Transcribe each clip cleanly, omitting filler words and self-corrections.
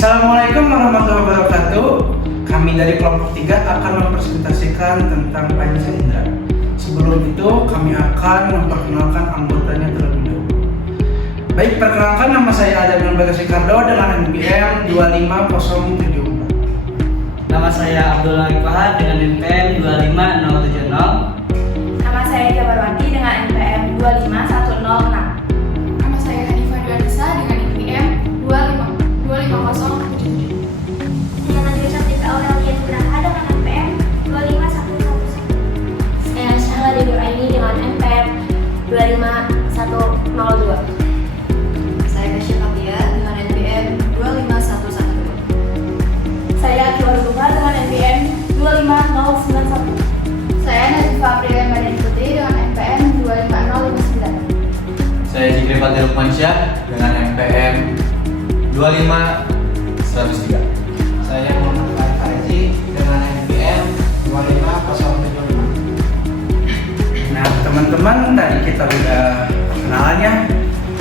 Assalamualaikum warahmatullahi wabarakatuh. Kami dari kelompok 3 akan mempresentasikan tentang panca indera. Sebelum itu, kami akan memperkenalkan anggotanya terlebih dahulu. Baik, perkenalkan, nama saya Adam Bagas Ricardo dengan NPM 25074. Nama saya Abdullah Fahad dengan NPM 25070. Nama saya Jabarwati dengan NPM 25106. Nama saya Hanifah Duanisa dengan NPM 25077. Saya Najwa Satika Aurelia Nugraha dengan NPM 25111. Saya Syahla Nuraini dengan NPM 25102. Saya Kasya Fatia dengan NPM 25112. Saya Kiwar Bunga dengan NPM 25091. Saya Nazifa Aprilia Marian Putri dengan NPM 25059. Saya Zikri Fatir Lukmansyah dengan NPM 25103. Saya Muhammad Haji dengan NPM 25075. Nah, teman-teman, tadi kita udah kenalan ya.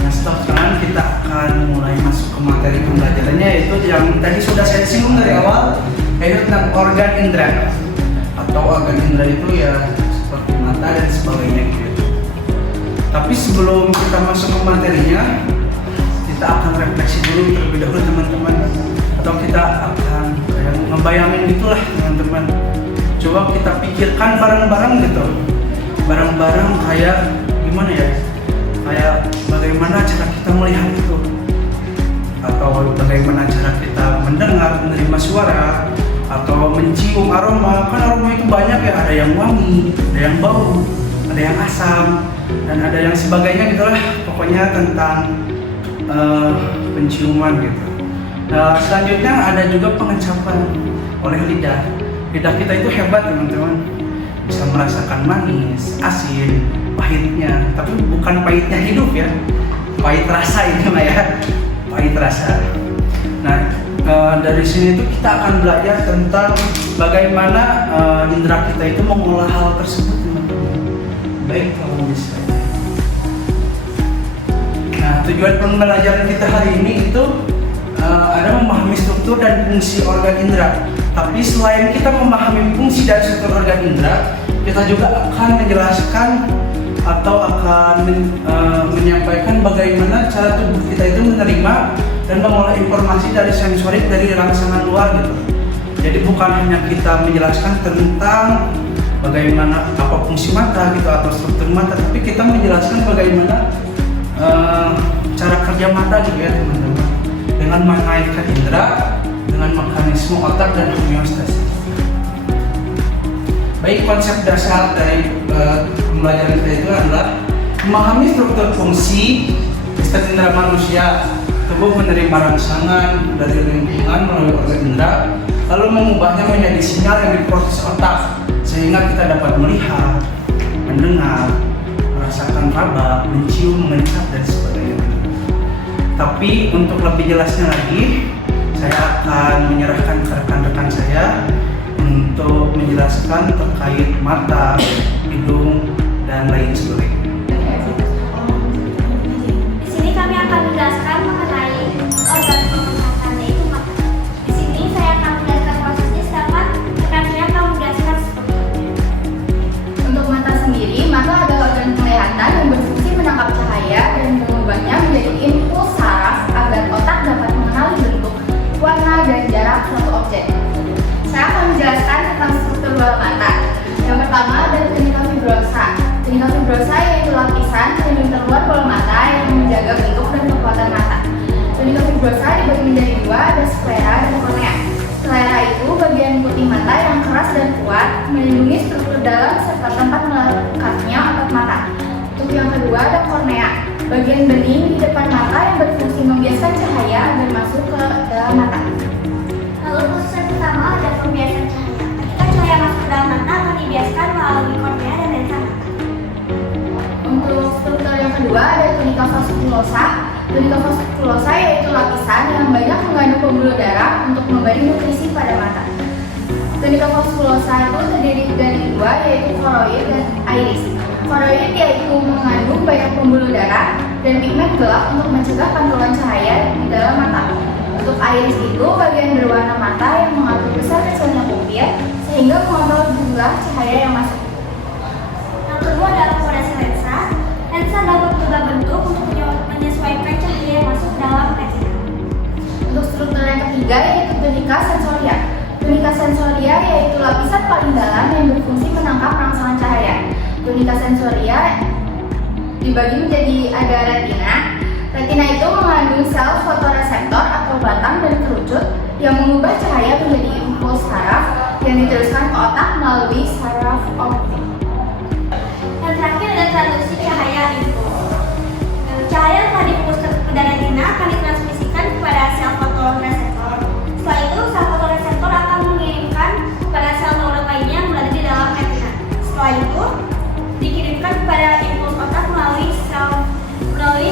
Nah, setelah kenalan kita akan mulai masuk ke materi pembelajarannya, yaitu yang tadi sudah saya singgung dari awal, yaitu tentang organ indera. Atau organ indera itu ya seperti mata dan sebagainya gitu. Tapi sebelum kita masuk ke materinya, kita akan refleksi dulu terlebih dahulu teman-teman. Atau kita akan kayak ngebayangin gitulah teman-teman. Coba kita pikirkan bareng-bareng gitu. Bareng-bareng kayak gimana ya? Kayak bagaimana cara kita melihat itu, atau bagaimana cara kita mendengar, menerima suara, atau mencium aroma. Kan aroma itu banyak ya, ada yang wangi, ada yang bau, ada yang asam, dan ada yang sebagainya gitulah. Pokoknya tentang penciuman gitu. Nah, selanjutnya ada juga pengecapan oleh lidah. Lidah kita itu hebat teman-teman, bisa merasakan manis, asin, pahitnya. Tapi bukan pahitnya hidup ya, pahit rasa ini mah ya, pahit rasa. Nah, dari sini itu kita akan belajar tentang bagaimana indera kita itu mengolah hal tersebut teman-teman. Baik, kalau bisa. Nah, tujuan pembelajaran kita hari ini itu ada memahami struktur dan fungsi organ indera. Tapi selain kita memahami fungsi dan struktur organ indera, kita juga akan menjelaskan atau akan menyampaikan bagaimana cara tubuh kita itu menerima dan mengolah informasi dari sensorik dari rangsangan luar gitu. Jadi bukan hanya kita menjelaskan tentang bagaimana apa fungsi mata gitu atau struktur mata, tapi kita menjelaskan bagaimana cara kerja mata gitu ya teman-teman, dengan mengaitkan indera dengan mekanisme otak dan homeostasis. Baik, konsep dasar dari pembelajaran kita itu adalah memahami struktur fungsi sistem indera manusia. Tubuh menerima rangsangan dari lingkungan melalui organ indera, lalu mengubahnya menjadi sinyal yang diproses otak sehingga kita dapat melihat, mendengar, merasakan raba, mencium, mengencap dan sebagainya. Tapi untuk lebih jelasnya lagi, saya akan menyerahkan ke rekan-rekan saya untuk menjelaskan terkait mata, hidung, dan lain sebagainya. Di sini kami akan menjelaskan mengenai organ penglihatan, yaitu mata. Di sini saya akan menjelaskan prosesnya, sedangkan rekan saya akan menjelaskan strukturnya. Untuk mata sendiri, mata adalah organ penglihatan yang berfungsi menangkap cahaya dan mengubahnya menjadi impuls saraf agar otak dapat mengenali bentuk, warna, dan jarak suatu objek. Saya akan menjelaskan tentang struktur bola mata. Yang pertama ada tunica fibrosa. Tunica fibrosa yaitu lapisan pelindung terluar bola mata yang menjaga bentuk dan kekuatan mata. Tunica fibrosa dibagi menjadi dua, ada sklera dan kornea. Sklera itu bagian putih mata yang keras dan kuat, melindungi struktur dalam serta tempat melekatnya otot mata. Untuk yang kedua ada kornea, bagian bening di depan mata yang berfungsi membiaskan cahaya agar masuk ke dalam mata. Lalu proses yang pertama ada pembiasan cahaya. Ketika cahaya masuk ke dalam mata akan dibiaskan melalui kornea dan lensa mata. Untuk struktur yang kedua ada tunica vasculosa. Tunica vasculosa yaitu lapisan yang banyak mengandung pembuluh darah untuk memberi nutrisi pada mata. Tunica vasculosa itu terdiri dari dua, yaitu koroid dan iris. Koroid yaitu mengandung banyak pembuluh darah dan pigmen gelap untuk mencegah pantulan cahaya di dalam mata. Untuk iris itu bagian berwarna mata yang mengatur besar kecilnya pupil sehingga mengontrol jumlah cahaya yang masuk. Yang kedua adalah akomodasi lensa. Lensa dapat berubah bentuk untuk menyesuaikan cahaya yang masuk dalam retina. Untuk struktur yang ketiga yaitu tunika sensoria. Tunika sensoria yaitu lapisan paling dalam yang berfungsi menangkap rangsangan cahaya. Tunika sensoria dibagi menjadi ada retina. Retina itu mengandung sel fotoreseptor atau batang dan kerucut yang mengubah cahaya menjadi impuls saraf yang diteruskan ke otak melalui saraf optik. Yang terakhir ada transduksi cahaya impuls. Cahaya yang telah dipusat pada retina akan ditransmisikan kepada sel fotoreseptor. Setelah itu, sel fotoreseptor akan mengirimkan kepada sel neuron lainnya yang berada di dalam retina. Setelah itu, dikirimkan kepada impuls otak melalui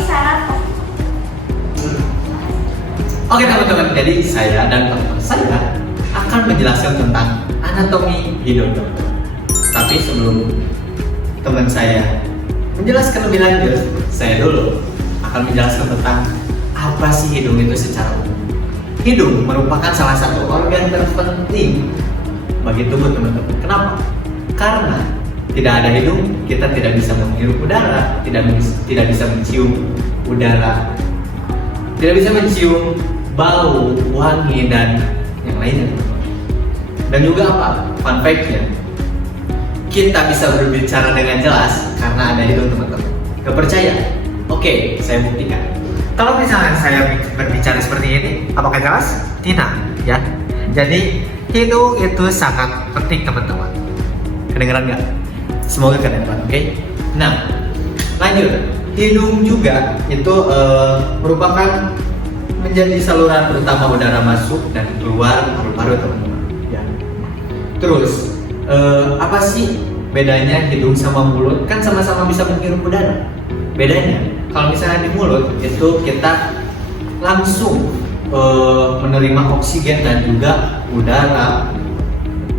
saraf optik. Oke teman-teman, jadi saya dan teman saya akan menjelaskan tentang anatomi hidung. Tapi sebelum teman saya menjelaskan lebih lanjut, saya dulu akan menjelaskan tentang apa sih hidung itu secara umum. Hidung merupakan salah satu organ terpenting bagi tubuh teman-teman. Kenapa? Karena tidak ada hidung, kita tidak bisa menghirup udara, tidak bisa mencium udara, tidak bisa mencium bau, wangi, dan yang lainnya. Dan juga apa? Fun fact-nya, kita bisa berbicara dengan jelas karena ada hidung teman-teman. Gak percaya? Oke, saya buktikan. Kalau misalnya saya berbicara seperti ini, apakah jelas? Tidak, ya. Jadi hidung itu sangat penting teman-teman. Kedengeran nggak? Semoga kedengeran, oke? Nah, lanjut. Hidung juga itu merupakan menjadi saluran utama udara masuk dan keluar paru-paru teman-teman. Ya. Terus apa sih bedanya hidung sama mulut? Kan sama-sama bisa menghirup udara. Bedanya kalau misalnya di mulut itu kita langsung menerima oksigen dan juga udara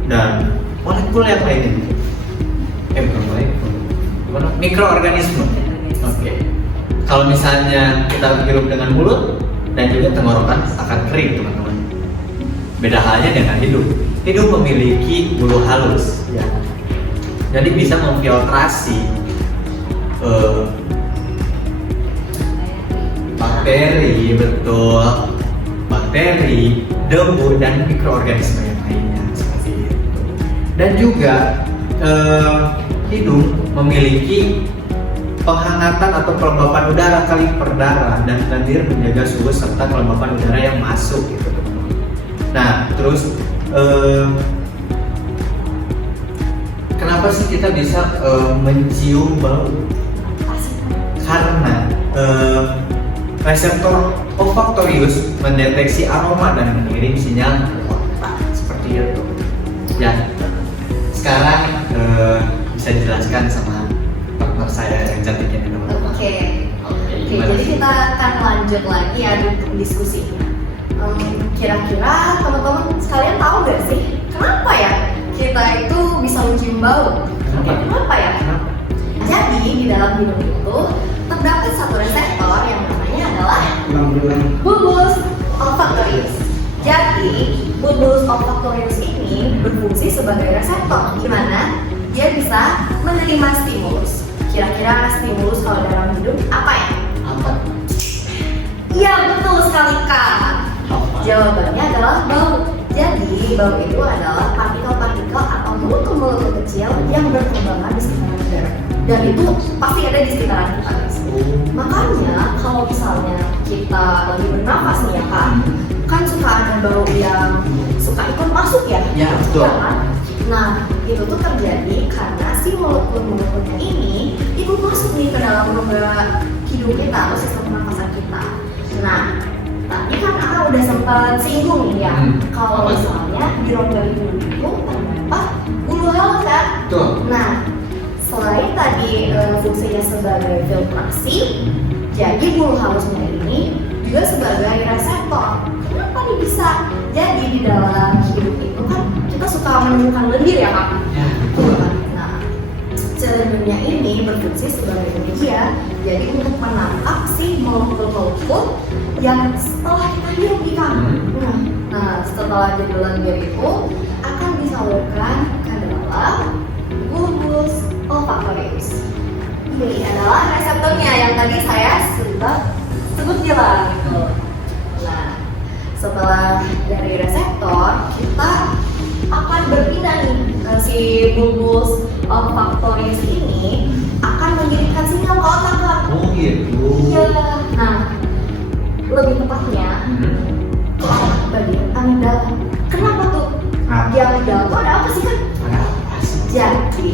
dan molekul yang lainnya. Bukan molekul, mikroorganisme. Oke. Kalau misalnya kita hirup dengan mulut dan juga tenggorokan akan kering teman-teman. Beda halnya dengan hidung. Hidung memiliki bulu halus, ya. Jadi bisa memfiltrasi bakteri, betul, bakteri, debu dan mikroorganisme yang lainnya seperti itu. Dan juga hidung memiliki penghangatan atau kelembapan udara kali per darah dan hadir menjaga suhu serta kelembapan udara yang masuk gitu. Nah, terus kenapa sih kita bisa mencium bau? Karena reseptor olfaktorius mendeteksi aroma dan mengirim sinyal ke otak seperti itu. Ya, sekarang bisa dijelaskan sama partner saya yang cantik ini teman-teman. Oke, jadi kita akan lanjut lagi ya untuk diskusinya. Kira-kira teman-teman sekalian tahu gak sih kenapa ya kita itu bisa mencium bau? Kenapa ya? Jadi di dalam hidung itu terdapat satu reseptor yang namanya adalah bulbus olfaktorius. Jadi bulbus olfaktorius ini berfungsi sebagai reseptor di mana dia bisa menerima stimulus. Kira-kira stimulus kalau dalam hidung apa ya? Apa? Iya, betul sekali Kak. Jawabannya adalah bau. Jadi bau itu adalah partikel-partikel atau molekul-molekul kecil yang berterbangan di sekitaran udara. Dan itu pasti ada di sekitaran kita guys. Makanya kalau misalnya kita lagi bernafas nih ya Kak, kan suka ada bau yang suka ikut masuk ya? Ya, betul. Kan? Nah, itu tuh terjadi karena si molekul-molekulnya ini ikut masuk nih ke dalam rongga hidung kita atau sistem pernafasan kita. Nah, tadi kan Kakak udah sempat singgung nih ya, kalau misalnya di rongga hidung itu terdapat bulu halus kan? Betul. Nah, selain tadi fungsinya sebagai filtrasi, jadi bulu halusnya ini juga sebagai reseptor. Kenapa nih bisa? Jadi di dalam hidup itu kan kita suka menemukan lendir ya Kak? Ya, betul. Nah, lendirnya ini berfungsi sebagai media, jadi untuk menangkap si molekul-molekul yang setelah kita hirup di Kak. Nah, setelah jadi lendir itu akan disalurkan ke dalam bulbus olfaktorius. Ini adalah reseptornya yang tadi saya sebut bilang gitu. Nah, setelah dari reseptor kita akan berpindah nih, si bulbus olfaktorius ini akan mengirimkan sinyal ke otak, Kak. Oh gitu. Iya. Nah, lebih tepatnya ke otak bagian amigdala. Kenapa tuh? Kenapa? Di amigdala itu ada apa sih, Kak? Ada apa sih? Jadi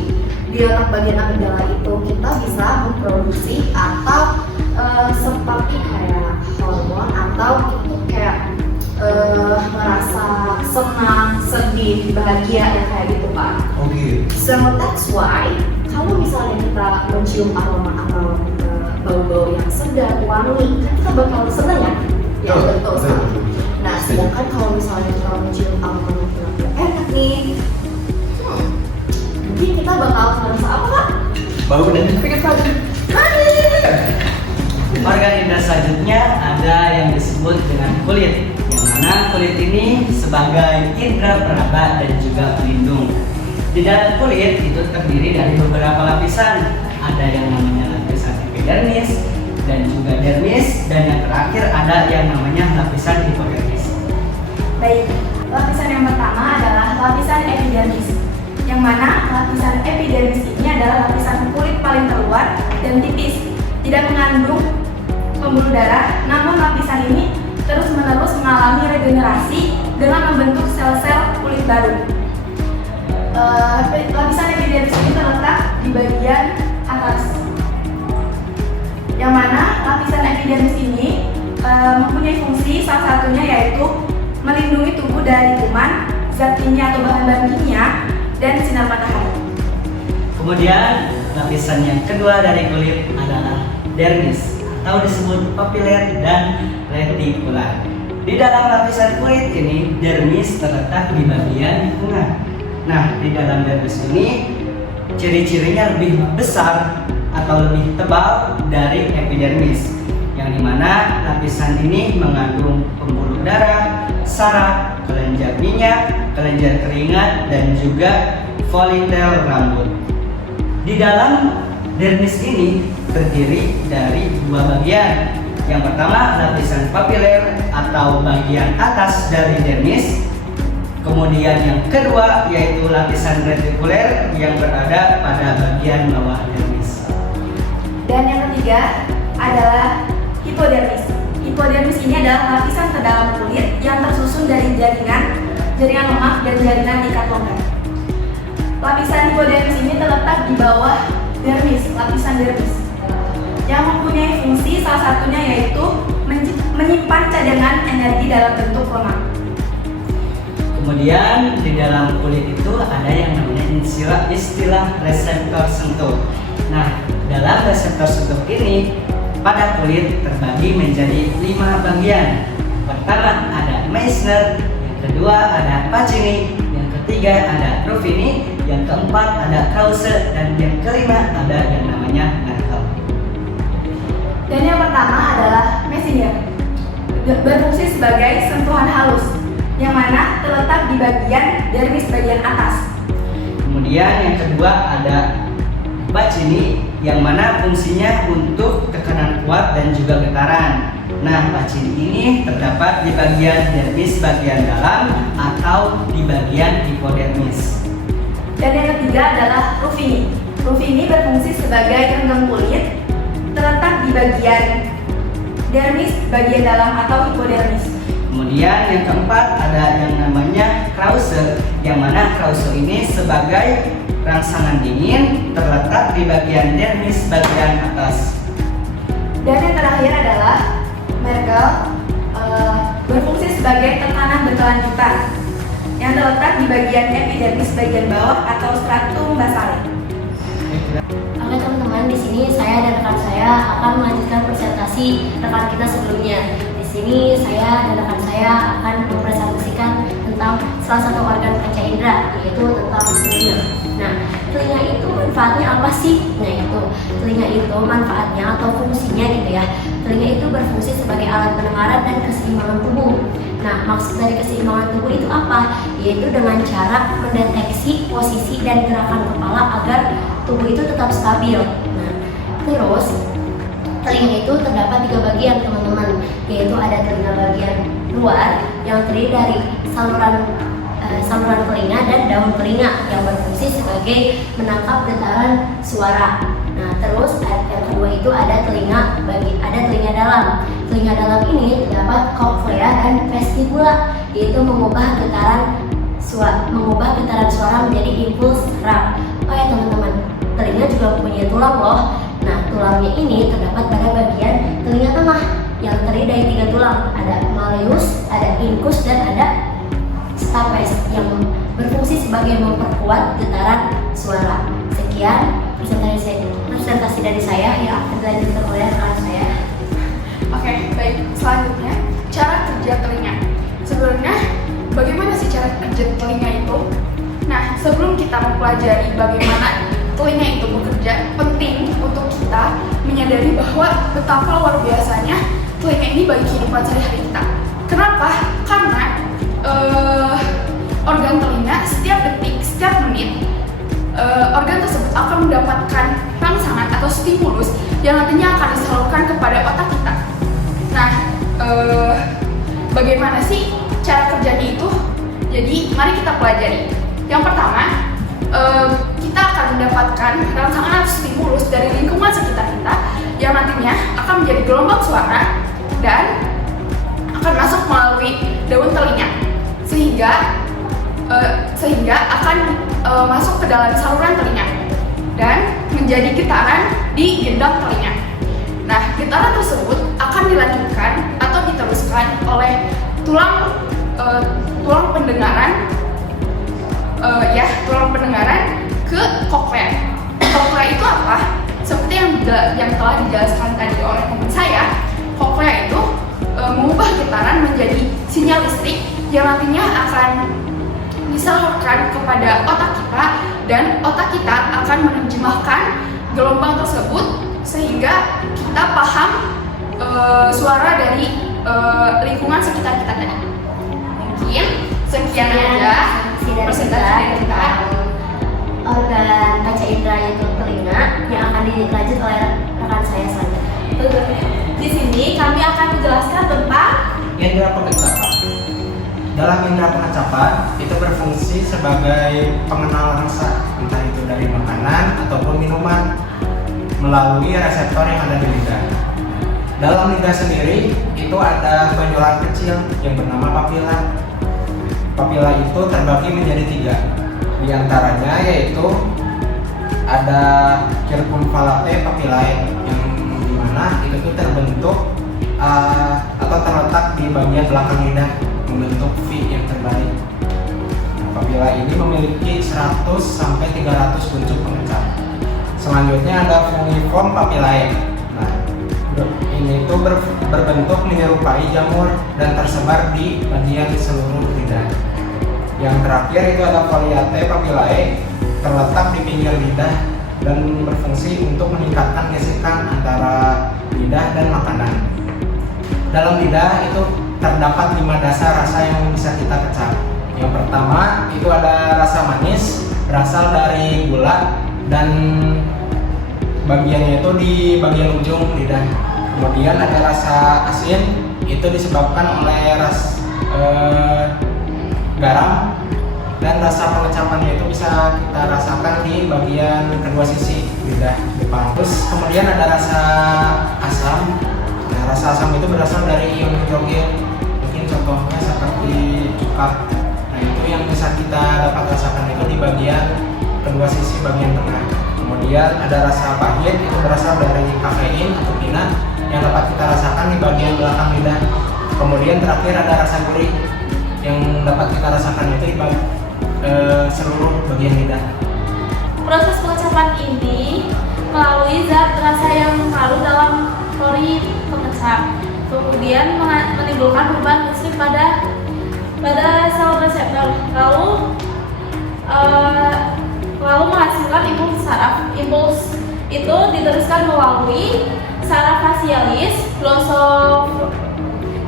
di otak bagian amigdala itu kita bisa memproduksi atau seperti kayak hormon atau itu kayak merasa senang, sedih, bahagia ya kayak gitu, Pak. Oh gitu. So that's why kalau misalnya kita mencium aroma atau bau-bau yang sedap, wangi, kan kita bakal seneng ya? Ya betul. Nah, sedangkan kalau misalnya kita mencium aroma yang enak nih, mungkin kita bakal merasa apa, Kak? Bau dan pikir saja. Organ indera selanjutnya ada yang disebut dengan kulit, yang mana kulit ini sebagai indera peraba dan juga pelindung. Di dalam kulit itu terdiri dari beberapa lapisan, ada yang namanya lapisan epidermis dan juga dermis, dan yang terakhir ada yang namanya lapisan hipodermis. Baik, lapisan yang pertama adalah lapisan epidermis, yang mana lapisan epidermis ini adalah lapisan kulit paling terluar dan tipis, tidak mengandung pembuluh darah, namun lapisan ini terus-menerus mengalami regenerasi dengan membentuk sel-sel kulit baru. Lapisan epidermis ini terletak di bagian atas, yang mana lapisan epidermis ini mempunyai fungsi salah satunya yaitu melindungi tubuh dari kuman, zat kimia atau bahan-bahan kimia, dan sinar matahari. Kemudian lapisan yang kedua dari kulit adalah dermis, atau disebut papiler dan retikular. Di dalam lapisan kulit ini, dermis terletak di bagian tengah. Nah, di dalam dermis ini ciri-cirinya lebih besar atau lebih tebal dari epidermis, yang dimana lapisan ini mengandung pembuluh darah, saraf, kelenjar minyak, kelenjar keringat, dan juga folikel rambut. Di dalam dermis ini terdiri dari dua bagian. Yang pertama lapisan papiler atau bagian atas dari dermis. Kemudian yang kedua yaitu lapisan retikuler yang berada pada bagian bawah dermis. Dan yang ketiga adalah hipodermis. Hipodermis ini adalah lapisan terdalam kulit yang tersusun dari jaringan lemak dan jaringan ikat longgar. Lapisan hipodermis ini terletak di bawah dermis, lapisan dermis, yang mempunyai fungsi salah satunya yaitu menyimpan cadangan energi dalam bentuk lemak. Kemudian di dalam kulit itu ada yang namanya istilah reseptor sentuh. Nah, dalam reseptor sentuh ini pada kulit terbagi menjadi 5 bagian. Pertama ada Meissner, yang kedua ada Pacini, yang ketiga ada Ruffini, yang keempat ada Krause, dan yang kelima ada yang namanya Merkel. Dan yang pertama adalah Messinger, berfungsi sebagai sentuhan halus, yang mana terletak di bagian dermis bagian atas. Kemudian yang kedua ada Pacini, yang mana fungsinya untuk tekanan kuat dan juga getaran. Nah, Pacini ini terdapat di bagian dermis bagian dalam atau di bagian hipodermis. Dan yang ketiga adalah Ruffini. Ruffini berfungsi sebagai genggam kulit, terletak di bagian dermis bagian dalam atau hipodermis. Kemudian yang keempat ada yang namanya Krause, yang mana Krause ini sebagai rangsangan dingin terletak di bagian dermis bagian atas. Dan yang terakhir adalah Merkel, berfungsi sebagai tekanan berkelanjutan yang terletak di bagian epidermis bagian bawah atau stratum basale. Oke teman-teman, di sini saya dan rekan saya akan melanjutkan presentasi rekan kita sebelumnya. Di sini saya dan rekan saya akan mempresentasikan tentang salah satu organ panca indera, yaitu tentang telinga. Nah, telinga itu manfaatnya apa sih? Nah, itu telinga itu manfaatnya atau fungsinya gitu ya. Telinga itu berfungsi sebagai alat pendengaran dan keseimbangan tubuh. Nah, maksud dari keseimbangan tubuh itu apa? Yaitu dengan cara mendeteksi posisi dan gerakan kepala agar tubuh itu tetap stabil. Nah, terus telinga itu terdapat 3 bagian teman-teman, yaitu ada telinga bagian luar yang terdiri dari saluran telinga dan daun telinga yang berfungsi sebagai menangkap getaran suara. Nah, terus yang kedua itu ada telinga dalam. Telinga dalam ini terdapat cochlea dan vestibula, yaitu mengubah getaran suara menjadi impuls serap. Oh ya teman-teman, telinga juga punya tulang loh. Nah, tulangnya ini terdapat pada bagian telinga tengah yang terdiri dari 3 tulang. Ada malleus, ada incus, dan ada stapes yang berfungsi sebagai memperkuat getaran suara. Sekian presentasi dari saya yang akan dilanjutkan oleh rekan saya. Oke, baik. Selanjutnya, cara kerja telinga. Sebenarnya, bagaimana sih cara kerja telinga itu? Nah, sebelum kita mempelajari bagaimana telinga itu bekerja, penting untuk kita menyadari bahwa betapa luar biasanya telinga ini bagi kehidupan sehari-hari kita. Kenapa? Karena organ telinga setiap detik, setiap menit, organ tersebut akan mendapatkan rangsangan atau stimulus yang nantinya akan disalurkan kepada otak kita. Nah, bagaimana sih cara kerjanya itu? Jadi, mari kita pelajari. Yang pertama, kita akan mendapatkan rangsangan atau stimulus dari lingkungan sekitar kita yang nantinya akan menjadi gelombang suara dan akan masuk melalui daun telinga sehingga akan masuk ke dalam saluran telinga dan menjadi getaran di gendang telinga. Nah, getaran tersebut akan dilanjutkan atau diteruskan oleh tulang pendengaran ke koklea. Koklea itu apa? Seperti yang telah dijelaskan tadi oleh teman saya, koklea itu mengubah getaran menjadi sinyal listrik yang nantinya akan disalurkan kepada otak kita, dan otak kita akan menerjemahkan gelombang tersebut sehingga kita paham suara dari lingkungan sekitar kita tadi. Mungkin sekian aja presentasi dari kita. Organ panca indera yaitu telinga yang akan dilanjut oleh rekan saya selanjutnya. Di sini kami akan menjelaskan tentang Indera pengecapan. Dalam indera pengecapan itu berfungsi sebagai pengenal rasa, entah itu dari makanan ataupun minuman, melalui reseptor yang ada di lidah. Dalam lidah sendiri itu ada benjolan kecil yang bernama papila. Papila itu terbagi menjadi 3. Di antaranya yaitu ada circumvallate papillae yang dimana itu tuh terbentuk atau terletak di bagian belakang lidah membentuk V yang terbalik. Nah, papila ini memiliki 100 sampai 300 kuncup pengecap. Selanjutnya ada fungiform papillae. Nah, ini tuh berbentuk menyerupai jamur dan tersebar di bagian seluruh lidah. Yang terakhir itu ada foliate papillae, terletak di pinggir lidah dan berfungsi untuk meningkatkan gesekan antara lidah dan makanan. Dalam lidah itu terdapat 5 dasar rasa yang bisa kita kecap. Yang pertama itu ada rasa manis, berasal dari gula dan bagiannya itu di bagian ujung lidah. Kemudian ada rasa asin, itu disebabkan oleh garam, dan rasa pengecapannya itu bisa kita rasakan di bagian kedua sisi lidah depan. Terus kemudian ada rasa asam. Nah, rasa asam itu berasal dari ion hidrogen. Mungkin contohnya seperti cuka. Nah, itu yang bisa kita dapat rasakan itu di bagian kedua sisi bagian tengah. Kemudian ada rasa pahit, itu berasal dari kafein atau peanut yang dapat kita rasakan di bagian belakang lidah. Kemudian terakhir ada rasa gurih yang dapat kita rasakan itu di seluruh bagian lidah. proses pengecapan ini melalui zat rasa yang larut dalam pori pengecap, kemudian menimbulkan beban listrik pada sel reseptor, lalu menghasilkan impuls saraf. Impuls itu diteruskan melalui saraf facialis,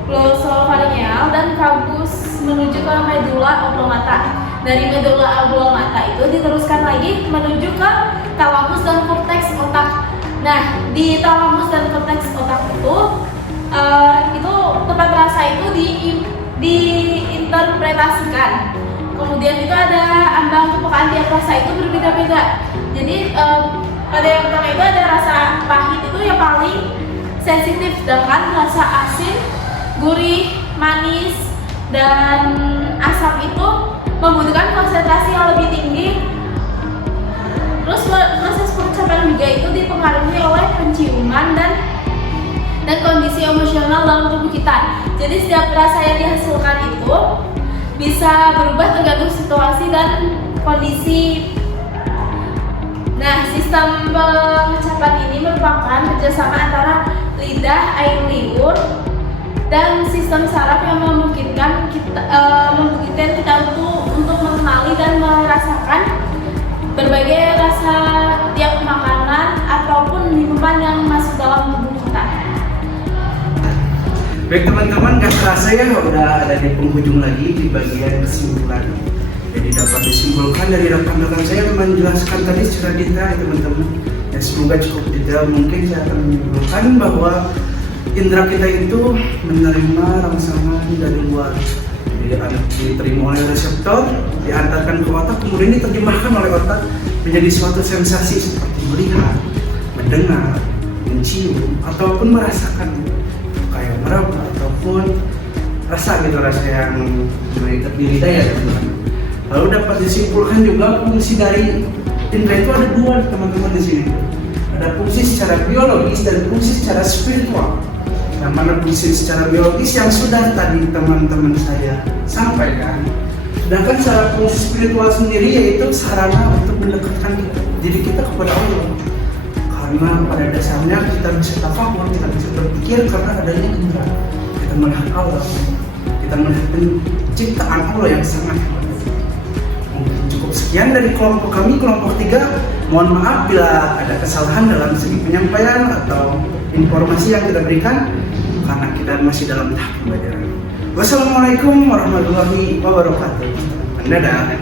glossopharyngeal dan vagus menuju ke medula oblongata. Dari medula oblongata itu diteruskan lagi menuju ke talamus dan korteks otak. Nah, di talamus dan korteks otak itu tempat rasa itu diinterpretasikan. Kemudian itu ada ambang kepekaan tiap rasa itu berbeda-beda. Jadi pada yang pertama itu ada rasa pahit itu yang paling sensitif, sedangkan rasa asin, gurih, manis, dan asam itu membutuhkan konsentrasi yang lebih tinggi. Terus proses pengucapan juga itu dipengaruhi oleh penciuman dan kondisi emosional dalam tubuh kita. Jadi setiap rasa yang dihasilkan itu bisa berubah tergantung situasi dan kondisi. Nah, sistem pengucapan ini merupakan kerjasama antara lidah, air liur, dan sistem saraf yang memungkinkan kita untuk mengenali dan merasakan berbagai rasa tiap makanan ataupun minuman yang masuk dalam tubuh kita. Baik teman-teman, gak kerasa ya udah ada di penghujung lagi di bagian kesimpulan. Jadi dapat disimpulkan dari rekan-rekan saya menjelaskan tadi secara detail ya teman-teman. Ya semoga cukup detail. Mungkin saya akan menyimpulkan bahwa indera kita itu menerima rangsangan dari luar. Jadi diterima oleh reseptor, diantarkan ke otak, kemudian diterjemahkan oleh otak menjadi suatu sensasi seperti melihat, mendengar, mencium, ataupun merasakan kayak meraba ataupun rasa gitu, rasa yang mengikat di lidah ya teman-teman. Lalu dapat disimpulkan juga fungsi dari indera itu ada dua teman-teman di sini. Ada fungsi secara biologis dan fungsi secara spiritual. Yang mana fungsi secara biologis yang sudah tadi teman-teman saya sampaikan. Sedangkan secara fungsi spiritual sendiri yaitu sarana untuk mendekatkan diri kita kepada Allah. Karena pada dasarnya kita bisa tafakur, kita bisa berpikir karena adanya indera. Kita melihat Allah, kita melihat penciptaan Allah yang sangat hebat. Mungkin cukup sekian dari kelompok kami, kelompok 3. Mohon maaf bila ada kesalahan dalam segi penyampaian atau informasi yang kita berikan karena kita masih dalam tahap pembelajaran. Wassalamualaikum warahmatullahi wabarakatuh. Dadah.